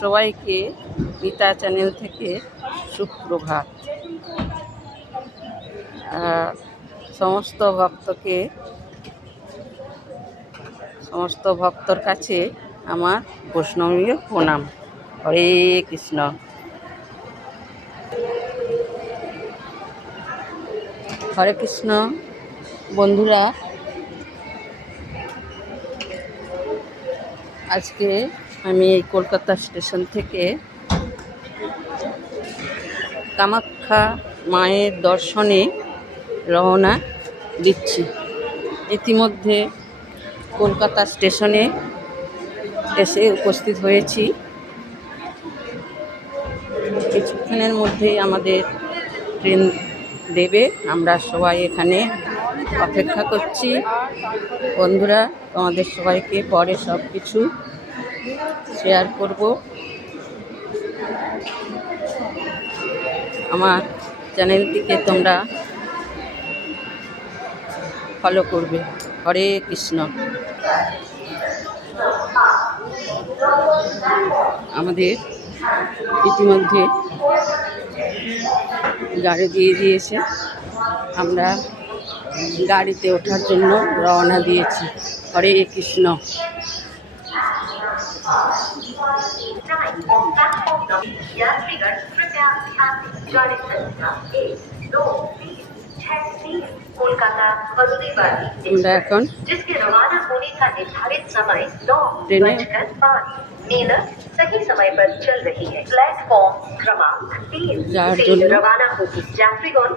সবাইকে মিতা চ্যানেল থেকে সুপ্রভাত। সমস্ত ভক্তর কাছে আমার বৈষ্ণবীয় প্রণাম। হরে কৃষ্ণ। হরে কৃষ্ণ বন্ধুরা, আজকে আমি এই কলকাতা স্টেশন থেকে কামাখ্যা মায়ের দর্শনে রওনা দিচ্ছি। ইতিমধ্যে কলকাতা স্টেশনে এসে উপস্থিত হয়েছি। কিছুক্ষণের মধ্যেই আমাদের ট্রেন দেবে। আমরা সবাই এখানে অপেক্ষা করছি। বন্ধুরা, তোমাদের সবাইকে পরে সব কিছু শেয়ার করব। আমার চ্যানেলটিকে তোমরা ফলো করবে। হরে কৃষ্ণ। আমাদের ইতিমধ্যে গাড়ি দিয়ে দিয়েছে, আমরা গাড়িতে ওঠার জন্য রওনা দিয়েছি। হরে কৃষ্ণ। আমরা এখন ट्रेन सही समय पर चल रही है। प्लेटफॉर्म क्रमांक 3 से रवाना होगी। यात्रीगण